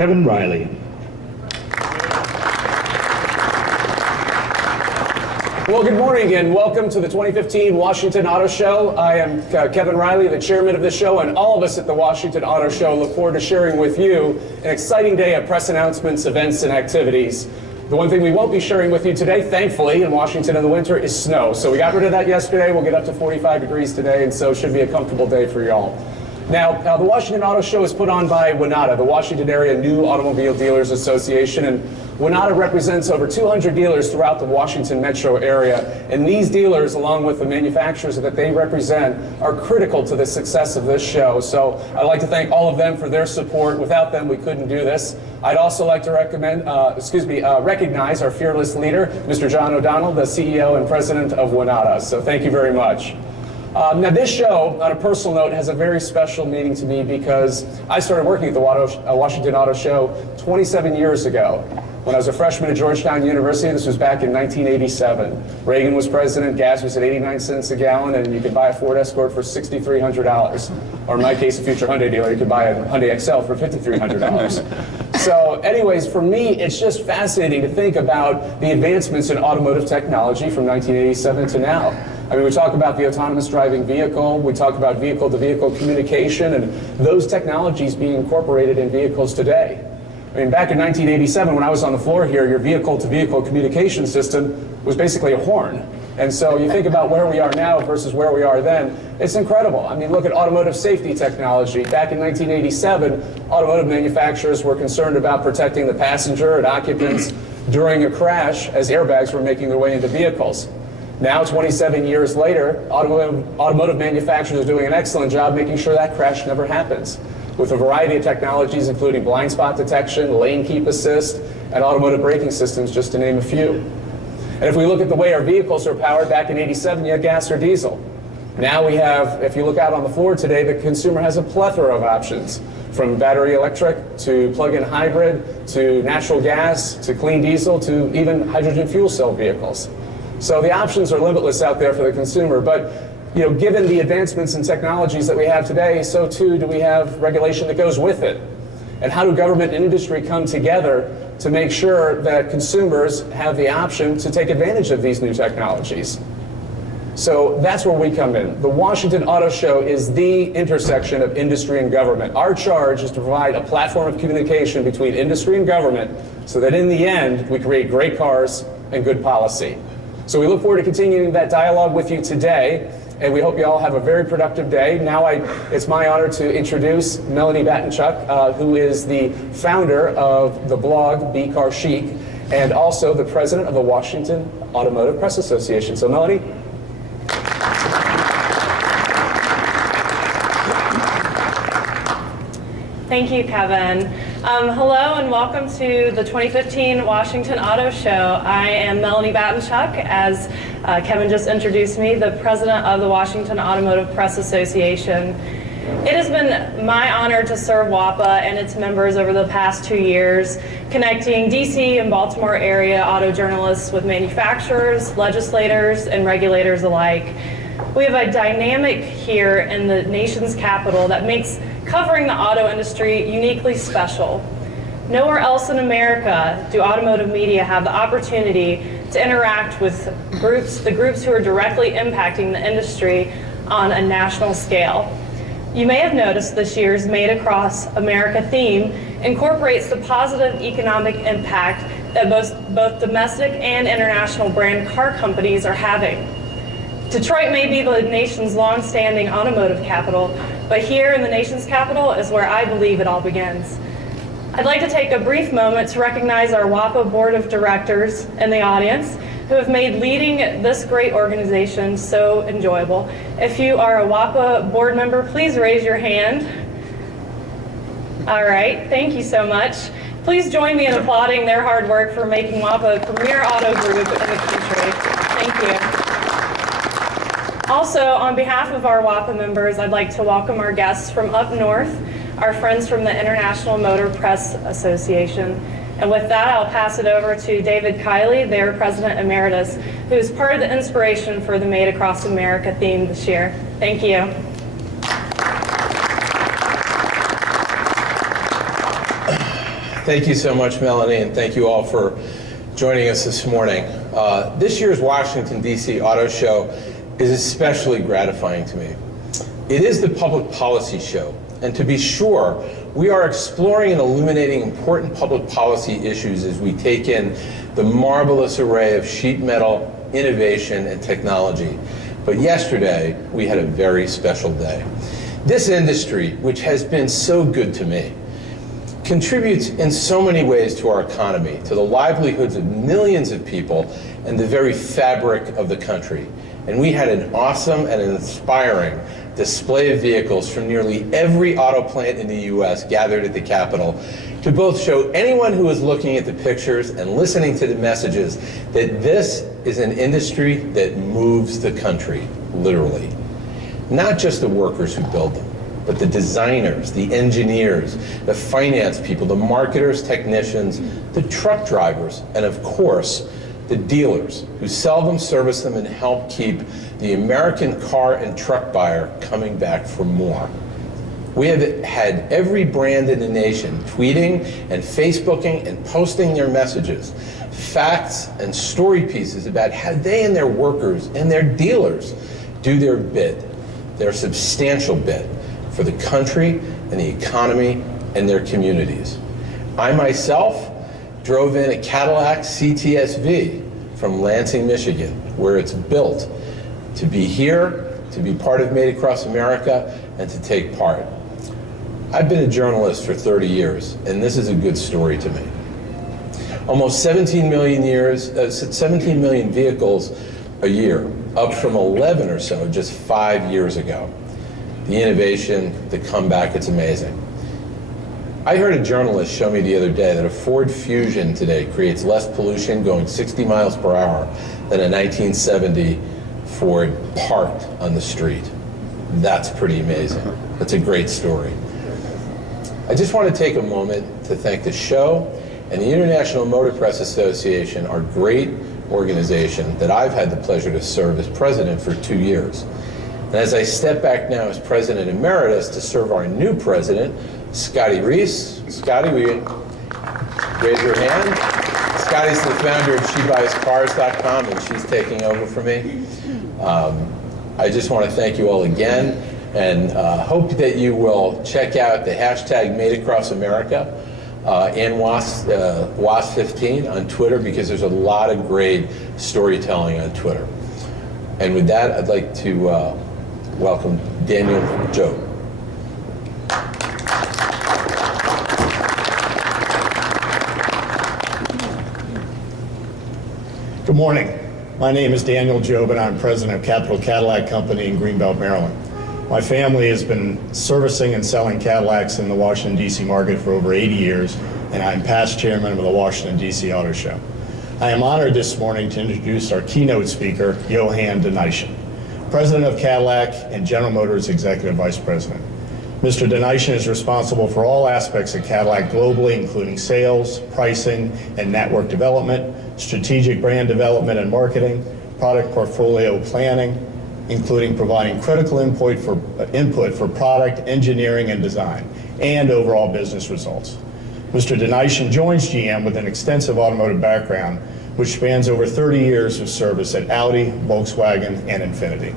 Kevin Riley. Well, good morning and welcome to the 2015 Washington Auto Show. I am Kevin Riley, the chairman of the show, and all of us at the Washington Auto Show look forward to sharing with you an exciting day of press announcements, events, and activities. The one thing we won't be sharing with you today, thankfully, in Washington in the winter is snow. So we got rid of that yesterday. We'll get up to 45 degrees today, and so it should be a comfortable day for y'all. Now, the Washington Auto Show is put on by WNADA, the Washington Area New Automobile Dealers Association, and WNADA represents over 200 dealers throughout the Washington metro area, and these dealers, along with the manufacturers that they represent, are critical to the success of this show. So I'd like to thank all of them for their support. Without them, we couldn't do this. I'd also like to recognize our fearless leader, Mr. John O'Donnell, the CEO and president of WNADA. So thank you very much. Now this show, on a personal note, has a very special meaning to me because I started working at the Washington Auto Show 27 years ago. When I was a freshman at Georgetown University, this was back in 1987. Reagan was president, gas was at 89 cents a gallon, and you could buy a Ford Escort for $6,300. Or in my case, a future Hyundai dealer, you could buy a Hyundai Excel for $5,300. So anyways, for me, it's just fascinating to think about the advancements in automotive technology from 1987 to now. I mean, we talk about the autonomous driving vehicle, we talk about vehicle-to-vehicle communication, and those technologies being incorporated in vehicles today. I mean, back in 1987, when I was on the floor here, your vehicle-to-vehicle communication system was basically a horn. And so you think about where we are now versus where we are then, it's incredible. I mean, look at automotive safety technology. Back in 1987, automotive manufacturers were concerned about protecting the passenger and occupants during a crash as airbags were making their way into vehicles. Now, 27 years later, automotive manufacturers are doing an excellent job making sure that crash never happens, with a variety of technologies including blind spot detection, lane keep assist, and automotive braking systems, just to name a few. And if we look at the way our vehicles are powered, back in '87, you had gas or diesel. Now we have, if you look out on the floor today, the consumer has a plethora of options, from battery electric to plug-in hybrid to natural gas to clean diesel to even hydrogen fuel cell vehicles. So the options are limitless out there for the consumer, but you know, given the advancements in technologies that we have today, so too do we have regulation that goes with it. And how do government and industry come together to make sure that consumers have the option to take advantage of these new technologies? So that's where we come in. The Washington Auto Show is the intersection of industry and government. Our charge is to provide a platform of communication between industry and government so that in the end, we create great cars and good policy. So we look forward to continuing that dialogue with you today, and we hope you all have a very productive day. Now it's my honor to introduce Melanie Batinchuk, who is the founder of the blog Be Car Chic, and also the president of the Washington Automotive Press Association. So Melanie. Thank you, Kevin. Hello and welcome to the 2015 Washington Auto Show. I am Melanie Batinchuk, as Kevin just introduced me, the president of the Washington Automotive Press Association. It has been my honor to serve WAPA and its members over the past 2 years, connecting DC and Baltimore area auto journalists with manufacturers, legislators, and regulators alike. We have a dynamic here in the nation's capital that makes covering the auto industry uniquely special. Nowhere else in America do automotive media have the opportunity to interact with the groups who are directly impacting the industry on a national scale. You may have noticed this year's Made Across America theme incorporates the positive economic impact that both domestic and international brand car companies are having. Detroit may be the nation's long-standing automotive capital, but here in the nation's capital is where I believe it all begins. I'd like to take a brief moment to recognize our WAPA Board of Directors in the audience who have made leading this great organization so enjoyable. If you are a WAPA board member, please raise your hand. All right, thank you so much. Please join me in applauding their hard work for making WAPA a premier auto group in the country. Thank you. Also, on behalf of our WAPA members, I'd like to welcome our guests from up north, our friends from the International Motor Press Association. And with that, I'll pass it over to David Kiley, their President Emeritus, who is part of the inspiration for the Made Across America theme this year. Thank you. Thank you so much, Melanie, and thank you all for joining us this morning. This year's Washington, D.C. Auto Show is especially gratifying to me. It is the public policy show, and to be sure, we are exploring and illuminating important public policy issues as we take in the marvelous array of sheet metal, innovation, and technology. But yesterday, we had a very special day. This industry, which has been so good to me, contributes in so many ways to our economy, to the livelihoods of millions of people, and the very fabric of the country. And we had an awesome and an inspiring display of vehicles from nearly every auto plant in the U.S. gathered at the Capitol to both show anyone who is looking at the pictures and listening to the messages that this is an industry that moves the country, literally. Not just the workers who build them, but the designers, the engineers, the finance people, the marketers, technicians, the truck drivers, and of course, the dealers who sell them, service them, and help keep the American car and truck buyer coming back for more. We have had every brand in the nation tweeting and Facebooking and posting their messages, facts and story pieces about how they and their workers and their dealers do their bit, their substantial bit, for the country and the economy and their communities. I myself drove in a Cadillac CTSV from Lansing, Michigan, where it's built to be here, to be part of Made Across America, and to take part. I've been a journalist for 30 years, and this is a good story to me. Almost 17 million vehicles a year, up from 11 or so just 5 years ago. The innovation, the comeback, it's amazing. I heard a journalist show me the other day that a Ford Fusion today creates less pollution going 60 miles per hour than a 1970 Ford parked on the street. That's pretty amazing. That's a great story. I just want to take a moment to thank the show and the International Motor Press Association, our great organization that I've had the pleasure to serve as president for 2 years. And as I step back now as president emeritus to serve our new president, Scotty Reese. Scotty, will you raise your hand? Scotty's the founder of SheBuysCars.com, and she's taking over for me. I just want to thank you all again, and hope that you will check out the hashtag #MadeAcrossAmerica and WAS15 on Twitter, because there's a lot of great storytelling on Twitter. And with that, I'd like to welcome Daniel Job. Good morning. My name is Daniel Job, and I'm president of Capital Cadillac Company in Greenbelt, Maryland. My family has been servicing and selling Cadillacs in the Washington, D.C. market for over 80 years, and I'm past chairman of the Washington, D.C. Auto Show. I am honored this morning to introduce our keynote speaker, Johan de Nysschen, president of Cadillac and General Motors executive vice president. Mr. de Nysschen is responsible for all aspects of Cadillac globally, including sales, pricing, and network development, strategic brand development and marketing, product portfolio planning, including providing critical input for product engineering and design, and overall business results. Mr. de Nysschen joins GM with an extensive automotive background, which spans over 30 years of service at Audi, Volkswagen, and Infiniti.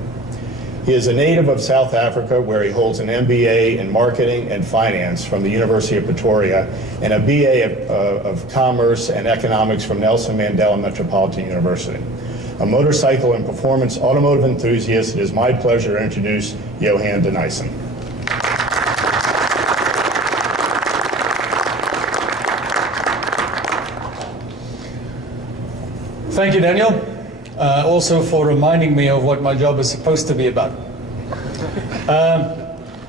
He is a native of South Africa, where he holds an MBA in marketing and finance from the University of Pretoria and a BA of commerce and economics from Nelson Mandela Metropolitan University. A motorcycle and performance automotive enthusiast, it is my pleasure to introduce Johan de Nysschen. Thank you, Daniel. Also for reminding me of what my job is supposed to be about.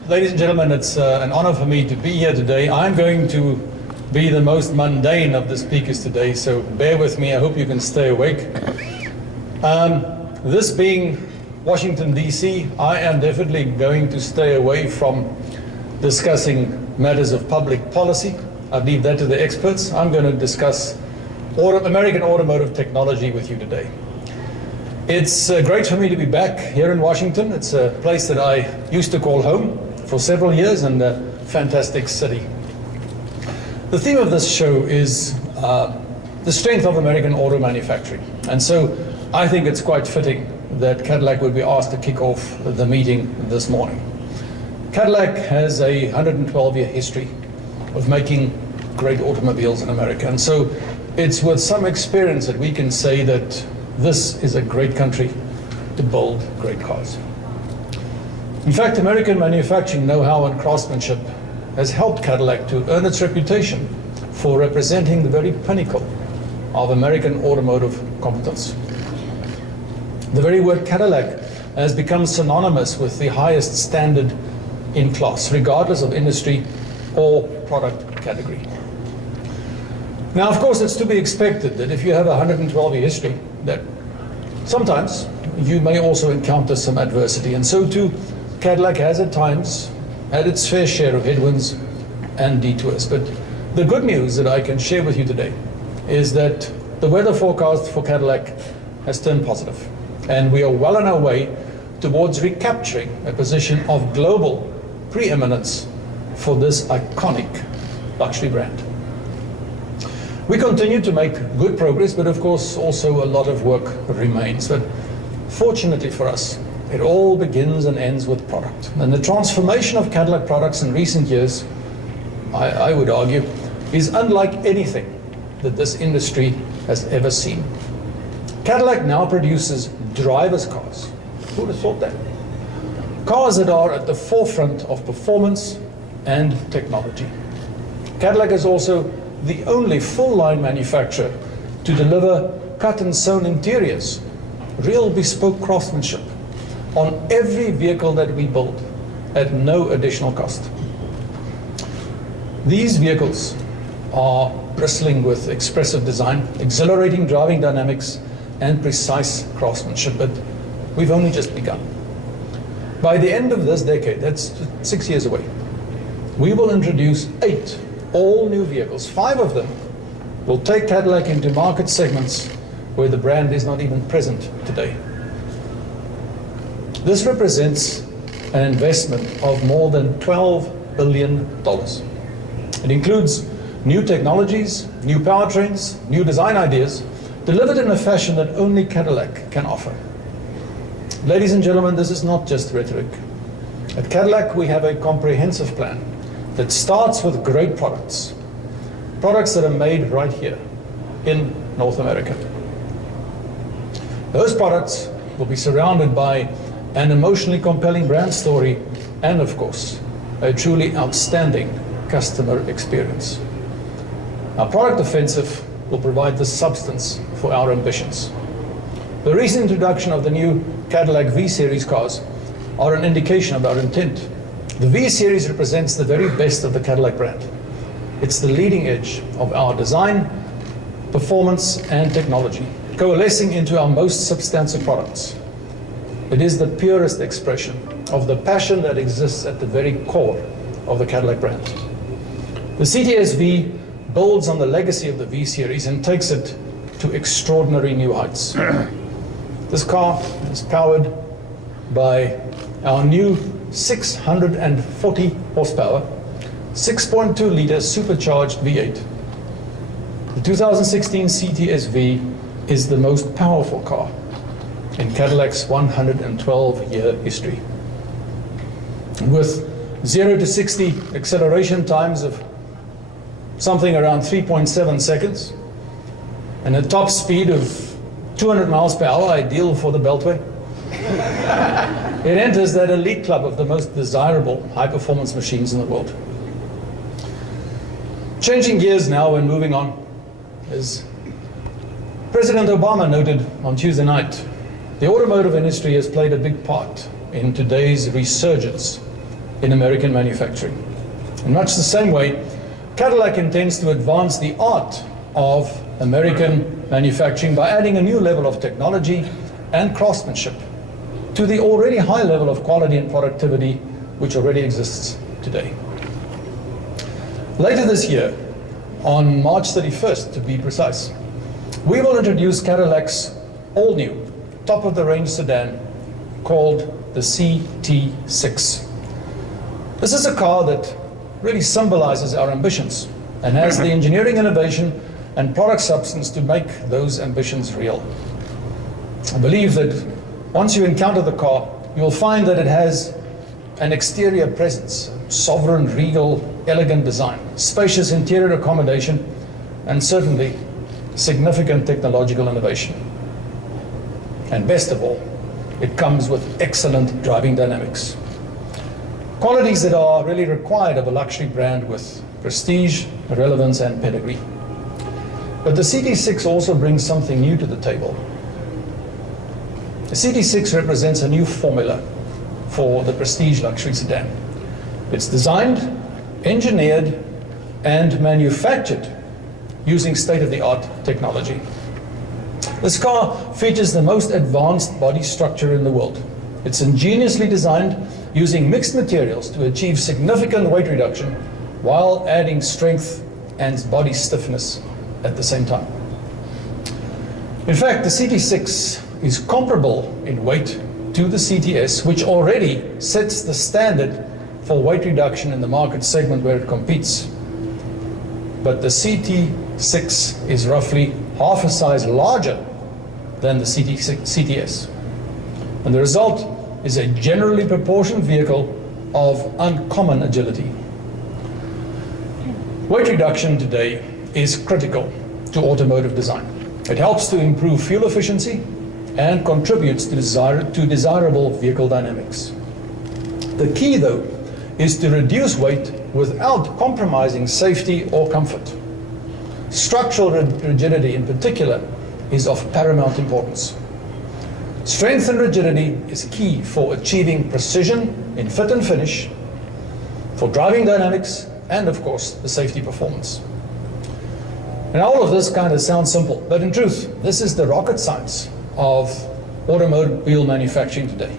Ladies and gentlemen, it's an honor for me to be here today. I'm going to be the most mundane of the speakers today, so bear with me. I hope you can stay awake. This being Washington, D.C., I am definitely going to stay away from discussing matters of public policy. I leave that to the experts. I'm going to discuss American automotive technology with you today. It's great for me to be back here in Washington. It's a place that I used to call home for several years, and a fantastic city. The theme of this show is the strength of American auto manufacturing. And so I think it's quite fitting that Cadillac would be asked to kick off the meeting this morning. Cadillac has a 112-year history of making great automobiles in America. And so it's with some experience that we can say that this is a great country to build great cars. In fact, American manufacturing know-how and craftsmanship has helped Cadillac to earn its reputation for representing the very pinnacle of American automotive competence. The very word Cadillac has become synonymous with the highest standard in class, regardless of industry or product category. Now, of course, it's to be expected that if you have a 112-year history, that sometimes you may also encounter some adversity. And so too, Cadillac has at times had its fair share of headwinds and detours. But the good news that I can share with you today is that the weather forecast for Cadillac has turned positive. And we are well on our way towards recapturing a position of global preeminence for this iconic luxury brand. We continue to make good progress, but of course also a lot of work remains. But fortunately for us, it all begins and ends with product. And the transformation of Cadillac products in recent years, I would argue, is unlike anything that this industry has ever seen. Cadillac now produces driver's cars. Who would have thought that? Cars that are at the forefront of performance and technology. Cadillac is also the only full-line manufacturer to deliver cut and sewn interiors, real bespoke craftsmanship, on every vehicle that we build at no additional cost. These vehicles are bristling with expressive design, exhilarating driving dynamics, and precise craftsmanship, but we've only just begun. By the end of this decade, that's 6 years away, we will introduce 8 all-new vehicles. 5 of them will take Cadillac into market segments where the brand is not even present today. This represents an investment of more than $12 billion. It includes new technologies, new powertrains, new design ideas, delivered in a fashion that only Cadillac can offer. Ladies and gentlemen, this is not just rhetoric. At Cadillac, we have a comprehensive plan that starts with great products, products that are made right here in North America. Those products will be surrounded by an emotionally compelling brand story and, of course, a truly outstanding customer experience. Our product offensive will provide the substance for our ambitions. The recent introduction of the new Cadillac V-Series cars are an indication of our intent. The V-Series represents the very best of the Cadillac brand. It's the leading edge of our design, performance, and technology, coalescing into our most substantive products. It is the purest expression of the passion that exists at the very core of the Cadillac brand. The CTS-V builds on the legacy of the V-Series and takes it to extraordinary new heights. This car is powered by our new 640 horsepower, 6.2-liter supercharged V8. The 2016 CTS-V is the most powerful car in Cadillac's 112-year history. With 0 to 60 acceleration times of something around 3.7 seconds and a top speed of 200 miles per hour, ideal for the Beltway, it enters that elite club of the most desirable high-performance machines in the world. Changing gears now and moving on, as President Obama noted on Tuesday night, the automotive industry has played a big part in today's resurgence in American manufacturing. In much the same way, Cadillac intends to advance the art of American manufacturing by adding a new level of technology and craftsmanship to the already high level of quality and productivity which already exists today. Later this year, on March 31st to be precise, we will introduce Cadillac's all-new, top-of-the-range sedan called the CT6. This is a car that really symbolizes our ambitions and has the engineering innovation and product substance to make those ambitions real. I believe that once you encounter the car, you'll find that it has an exterior presence, sovereign, regal, elegant design, spacious interior accommodation, and certainly significant technological innovation. And best of all, it comes with excellent driving dynamics. Qualities that are really required of a luxury brand with prestige, relevance, and pedigree. But the CT6 also brings something new to the table. The CT6 represents a new formula for the prestige luxury sedan. It's designed, engineered, and manufactured using state-of-the-art technology. This car features the most advanced body structure in the world. It's ingeniously designed using mixed materials to achieve significant weight reduction while adding strength and body stiffness at the same time. In fact, the CT6 is comparable in weight to the CTS, which already sets the standard for weight reduction in the market segment where it competes. But the CT6 is roughly half a size larger than the CTS. And the result is a generally proportioned vehicle of uncommon agility. Weight reduction today is critical to automotive design. It helps to improve fuel efficiency and contributes to desirable vehicle dynamics. The key, though, is to reduce weight without compromising safety or comfort. Structural rigidity, in particular, is of paramount importance. Strength and rigidity is key for achieving precision in fit and finish, for driving dynamics, and of course, the safety performance. And all of this kind of sounds simple, but in truth, this is the rocket science of automobile manufacturing today.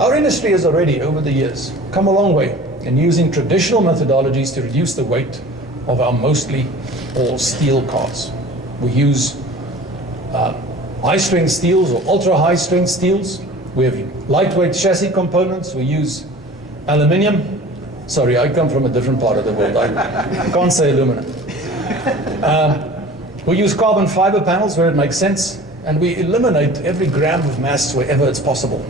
Our industry has already, over the years, come a long way in using traditional methodologies to reduce the weight of our mostly all steel cars. We use high-strength steels or ultra-high-strength steels. We have lightweight chassis components. We use aluminium. Sorry, I come from a different part of the world. I can't say aluminum. We use carbon fiber panels where it makes sense, and we eliminate every gram of mass wherever it's possible.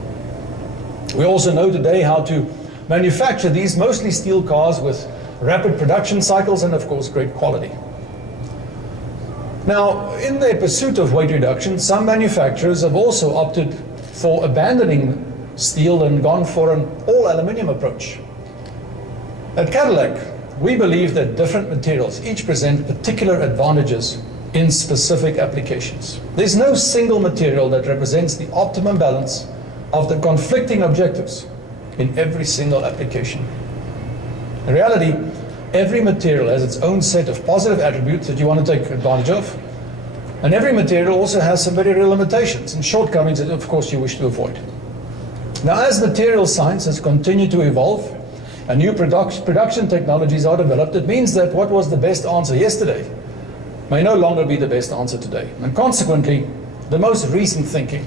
We also know today how to manufacture these mostly steel cars with rapid production cycles and, of course, great quality. Now, in their pursuit of weight reduction, some manufacturers have also opted for abandoning steel and gone for an all-aluminium approach. At Cadillac, we believe that different materials each present particular advantages in specific applications. There's no single material that represents the optimum balance of the conflicting objectives in every single application. In reality, every material has its own set of positive attributes that you want to take advantage of, and every material also has some very real limitations and shortcomings that, of course, you wish to avoid. Now, as material science has continued to evolve and new production technologies are developed, it means that what was the best answer yesterday may no longer be the best answer today. And consequently, the most recent thinking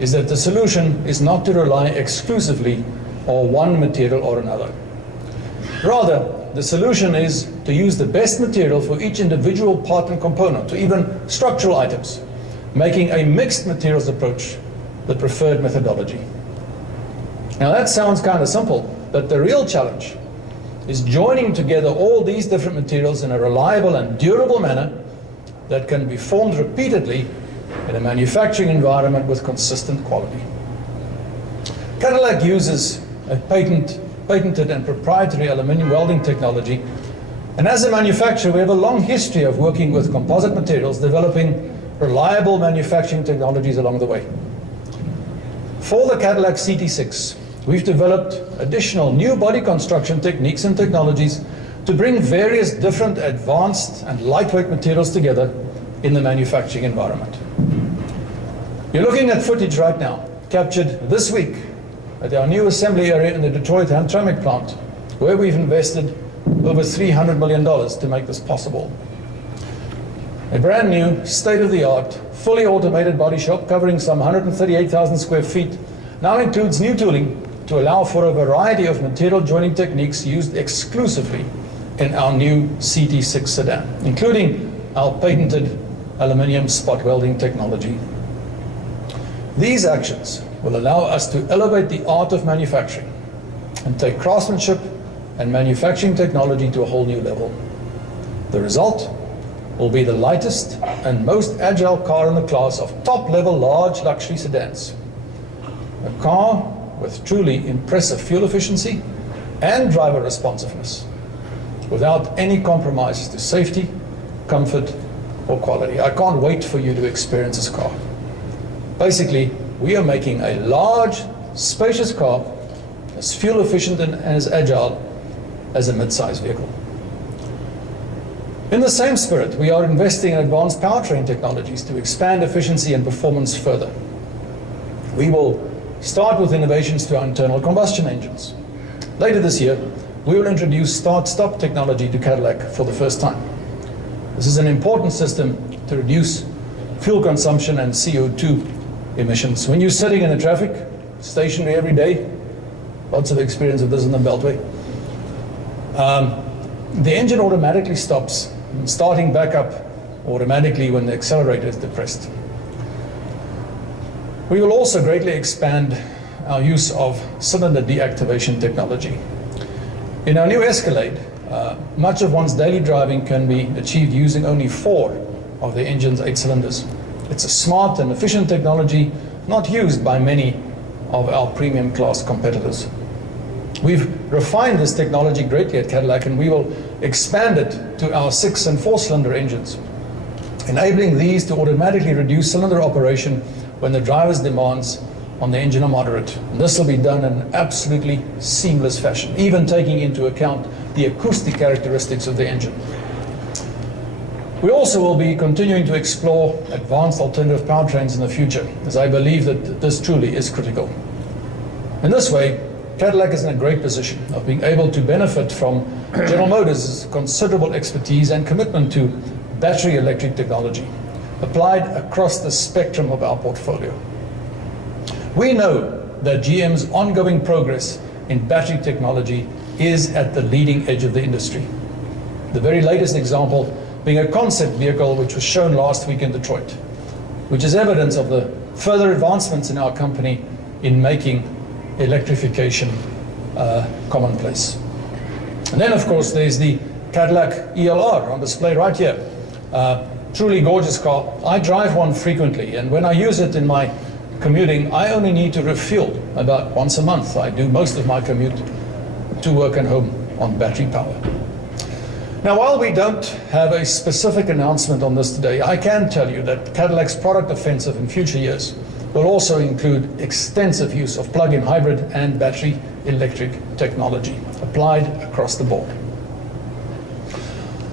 is that the solution is not to rely exclusively on one material or another. Rather, the solution is to use the best material for each individual part and component, to even structural items, making a mixed materials approach the preferred methodology. Now that sounds kind of simple, but the real challenge is joining together all these different materials in a reliable and durable manner that can be formed repeatedly in a manufacturing environment with consistent quality. Cadillac uses a patented and proprietary aluminum welding technology, and as a manufacturer we have a long history of working with composite materials, developing reliable manufacturing technologies along the way. For the Cadillac CT6, we've developed additional new body construction techniques and technologies to bring various different advanced and lightweight materials together in the manufacturing environment. You're looking at footage right now, captured this week at our new assembly area in the Detroit Hamtramck plant, where we've invested over $300 million to make this possible. A brand new, state-of-the-art, fully automated body shop covering some 138,000 square feet now includes new tooling to allow for a variety of material joining techniques used exclusively in our new CT6 sedan, including our patented aluminium spot welding technology. These actions will allow us to elevate the art of manufacturing and take craftsmanship and manufacturing technology to a whole new level. The result will be the lightest and most agile car in the class of top-level large luxury sedans. A car with truly impressive fuel efficiency and driver responsiveness, without any compromises to safety, comfort, or quality. I can't wait for you to experience this car. Basically, we are making a large, spacious car as fuel efficient and as agile as a mid-size vehicle. In the same spirit, we are investing in advanced powertrain technologies to expand efficiency and performance further. We will start with innovations to our internal combustion engines. Later this year, we will introduce start-stop technology to Cadillac for the first time. This is an important system to reduce fuel consumption and CO2 emissions. When you're sitting in the traffic, stationary every day, lots of experience with this in the Beltway, the engine automatically stops, starting back up automatically when the accelerator is depressed. We will also greatly expand our use of cylinder deactivation technology. In our new Escalade, much of one's daily driving can be achieved using only 4 of the engine's 8 cylinders. It's a smart and efficient technology not used by many of our premium class competitors. We've refined this technology greatly at Cadillac, and we will expand it to our 6- and 4-cylinder engines, enabling these to automatically reduce cylinder operation when the driver's demands on the engine are moderate. And this will be done in an absolutely seamless fashion, even taking into account the acoustic characteristics of the engine. We also will be continuing to explore advanced alternative powertrains in the future, as I believe that this truly is critical. In this way, Cadillac is in a great position of being able to benefit from General Motors' considerable expertise and commitment to battery electric technology applied across the spectrum of our portfolio. We know that GM's ongoing progress in battery technology is at the leading edge of the industry. The very latest example being a concept vehicle which was shown last week in Detroit, which is evidence of the further advancements in our company in making electrification commonplace. And then, of course, there's the Cadillac Elr on display right here. Truly gorgeous car. I drive one frequently, and when I use it in my commuting, I only need to refuel about once a month. I do most of my commute to work and home on battery power. Now, while we don't have a specific announcement on this today, I can tell you that Cadillac's product offensive in future years will also include extensive use of plug-in hybrid and battery electric technology applied across the board.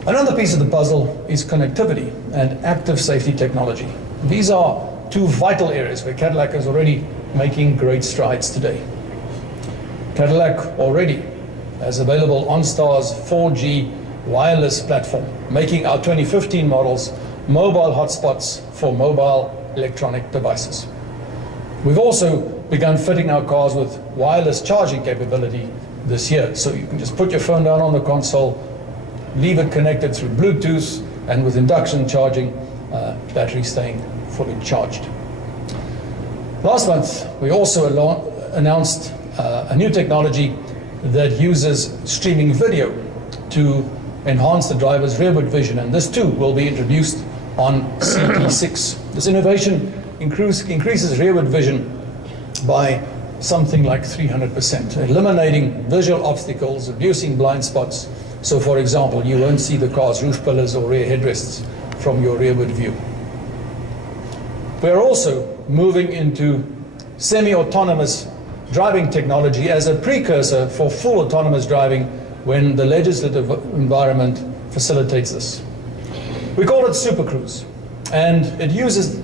Another piece of the puzzle is connectivity and active safety technology. These are 2 vital areas where Cadillac is already making great strides today. Cadillac already has available OnStar's 4G wireless platform, making our 2015 models mobile hotspots for mobile electronic devices. We've also begun fitting our cars with wireless charging capability this year, so you can just put your phone down on the console, leave it connected through Bluetooth, and with induction charging, battery staying fully charged. Last month, we also announced a new technology that uses streaming video to enhance the driver's rearward vision, and this too will be introduced on CT6. This innovation increases rearward vision by something like 300%, eliminating visual obstacles, reducing blind spots. So, for example, you won't see the car's roof pillars or rear headrests from your rearward view. We are also moving into semi-autonomous driving technology as a precursor for full autonomous driving when the legislative environment facilitates this. We call it Super Cruise, and it uses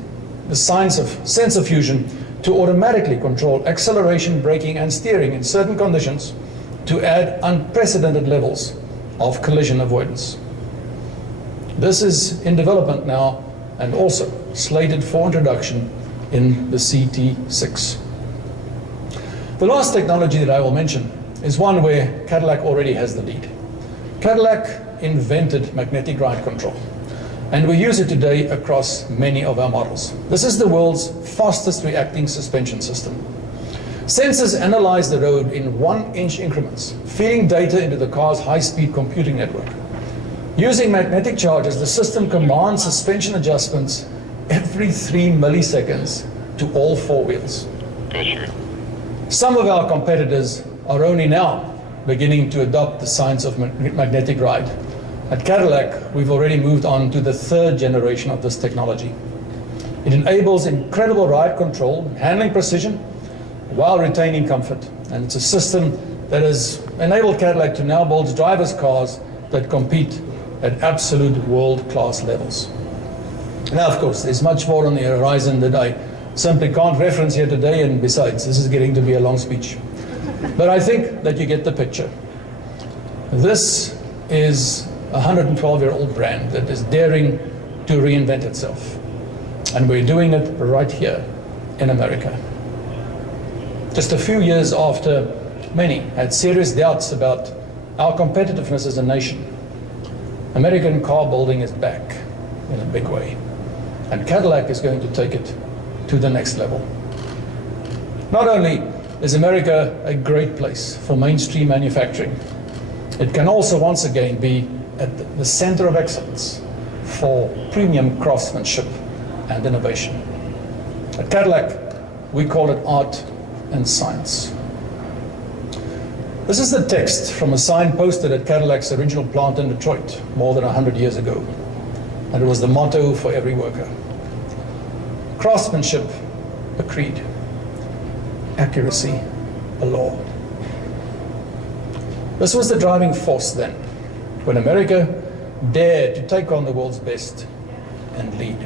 the science of sensor fusion to automatically control acceleration, braking, and steering in certain conditions to add unprecedented levels of collision avoidance. This is in development now and also slated for introduction in the CT6. The last technology that I will mention is one where Cadillac already has the lead. Cadillac invented magnetic ride control, and we use it today across many of our models. This is the world's fastest reacting suspension system. Sensors analyze the road in 1-inch increments, feeding data into the car's high-speed computing network. Using magnetic charges, the system commands suspension adjustments every 3 milliseconds to all 4 wheels. Some of our competitors are only now beginning to adopt the science of magnetic ride. At Cadillac, we've already moved on to the 3rd generation of this technology. It enables incredible ride control, handling precision, while retaining comfort. And it's a system that has enabled Cadillac to now build driver's cars that compete at absolute world-class levels. Now, of course, there's much more on the horizon that I simply can't reference here today, and besides, this is getting to be a long speech. But I think that you get the picture. This is a 112-year-old brand that is daring to reinvent itself. And we're doing it right here in America. Just a few years after many had serious doubts about our competitiveness as a nation, American car building is back in a big way. And Cadillac is going to take it to the next level. Not only is America a great place for mainstream manufacturing, it can also once again be at the center of excellence for premium craftsmanship and innovation. At Cadillac, we call it art and science. This is the text from a sign posted at Cadillac's original plant in Detroit more than 100 years ago. And it was the motto for every worker. Craftsmanship, a creed. Accuracy, a law. This was the driving force then, when America dared to take on the world's best and lead.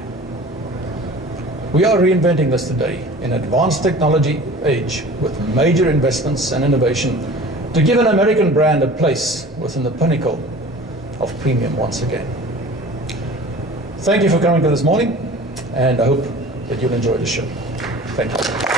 We are reinventing this today in an advanced technology age with major investments and innovation to give an American brand a place within the pinnacle of premium once again. Thank you for coming to this morning, and I hope that you'll enjoy the show. Thank you.